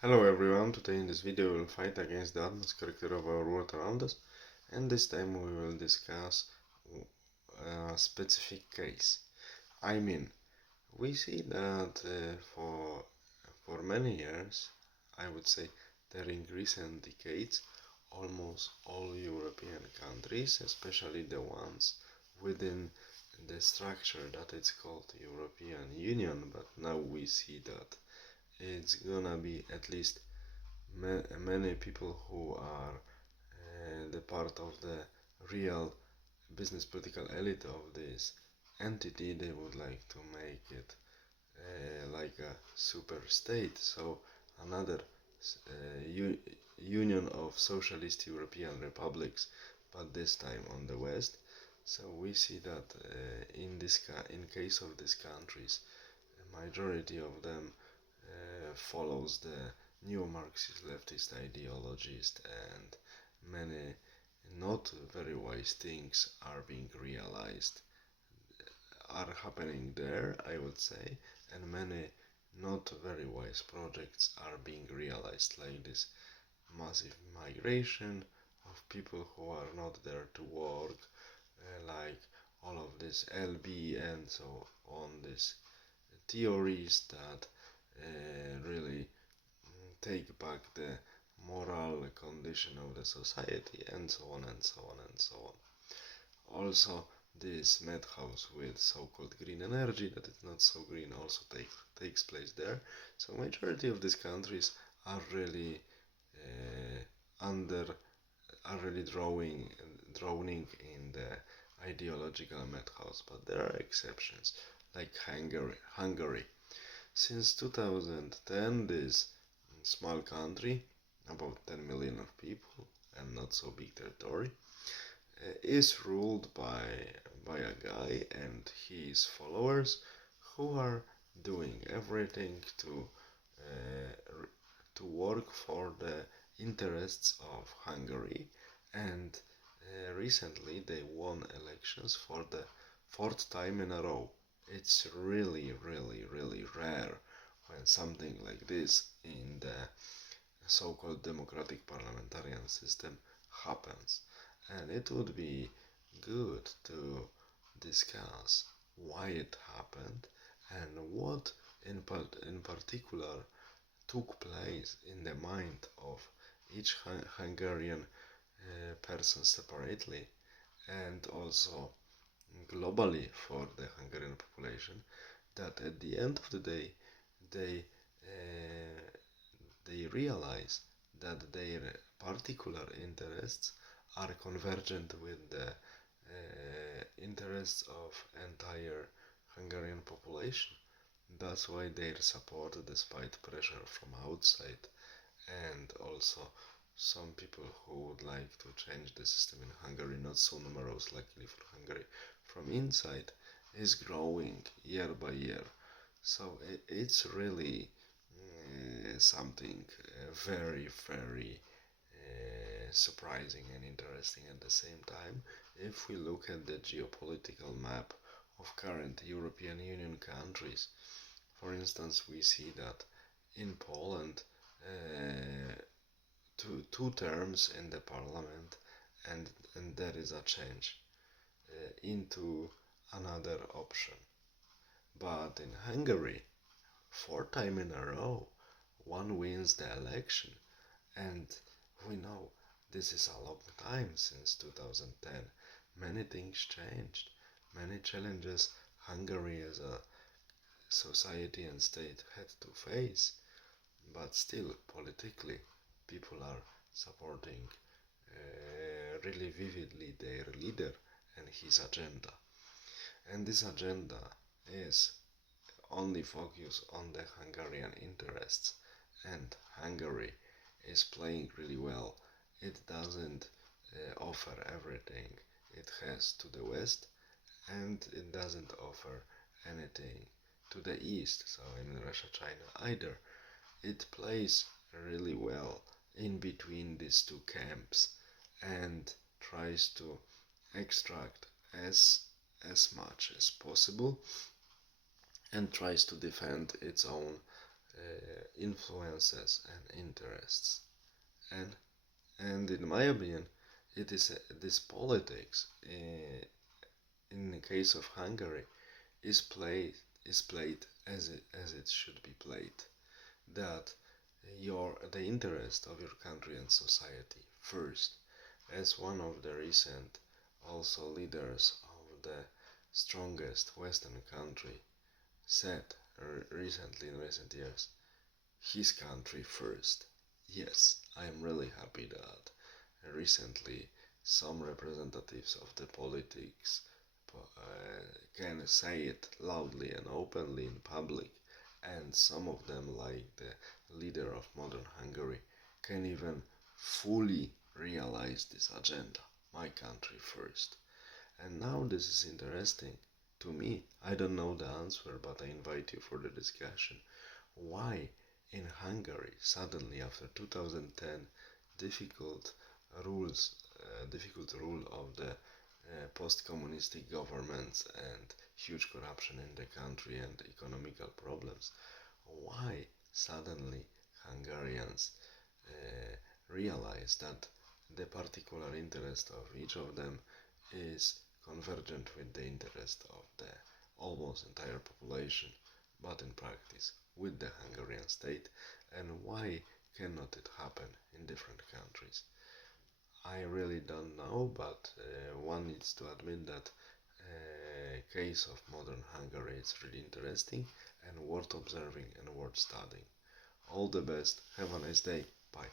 Hello everyone, today in this video we will fight against the atmospheric of our world around us, and this time we will discuss a specific case. I mean, we see that for many years, I would say that in recent decades, almost all European countries, especially the ones within the structure that it's called European Union, but now we see that it's gonna be at least many people who are the part of the real business political elite of this entity, they would like to make it like a super state, so another union of socialist European republics, but this time on the west. So we see that in case of these countries, a majority of them follows the neo-Marxist leftist ideologies, and many not very wise things are being realized, are happening there, I would say, and many not very wise projects are being realized, like this massive migration of people who are not there to work, like all of this LB and so on, these theories that really take back the moral condition of the society, and so on and so on and so on. Also, this madhouse with so-called green energy that is not so green also takes place there. So majority of these countries are really under are really drowning in the ideological madhouse, but there are exceptions, like Hungary. Since 2010, this small country, about 10 million of people and not so big territory, is ruled by a guy and his followers who are doing everything to work for the interests of Hungary, and recently they won elections for the fourth time in a row. It's really, really, really rare when something like this in the so-called democratic parliamentarian system happens. And it would be good to discuss why it happened and what in particular took place in the mind of each Hungarian person separately, and also globally for the Hungarian population, that at the end of the day they uh, they realize that their particular interests are convergent with the interests of entire Hungarian population. That's why they support despite pressure from outside, and also some people who would like to change the system in Hungary, not so numerous luckily for Hungary, from inside, is growing year by year. So it's really something very, very surprising and interesting at the same time. If we look at the geopolitical map of current European Union countries, for instance, we see that in Poland, uh, two terms in the parliament, and there is a change into another option. But in Hungary, four time in a row, one wins the election, and we know this is a long time since 2010. Many things changed, many challenges Hungary as a society and state had to face, but still politically people are supporting really vividly their leader and his agenda. And this agenda is only focused on the Hungarian interests, and Hungary is playing really well. It doesn't offer everything it has to the west, and it doesn't offer anything to the east, so in Russia, China either. It plays really well in between these two camps and tries to extract as much as possible, and tries to defend its own influences and interests. And and in my opinion, it is this politics in the case of Hungary is played as it should be played. That the interest of your country and society first, as one of the recent also leaders of the strongest Western country said recently in recent years, his country first. Yes, I am really happy that recently some representatives of the politics can say it loudly and openly in public, and some of them, like the leader of modern Hungary, can even fully realize this agenda, my country first. And now this is interesting to me. I don't know the answer, but I invite you for the discussion. Why in Hungary suddenly after 2010 difficult difficult rule of the post-communistic governments and huge corruption in the country and economical problems, why suddenly Hungarians realize that the particular interest of each of them is convergent with the interest of the almost entire population, but in practice with the Hungarian state, and why cannot it happen in different countries? I really don't know, but one needs to admit that case of modern Hungary is really interesting and worth observing and worth studying. All the best. Have a nice day. Bye.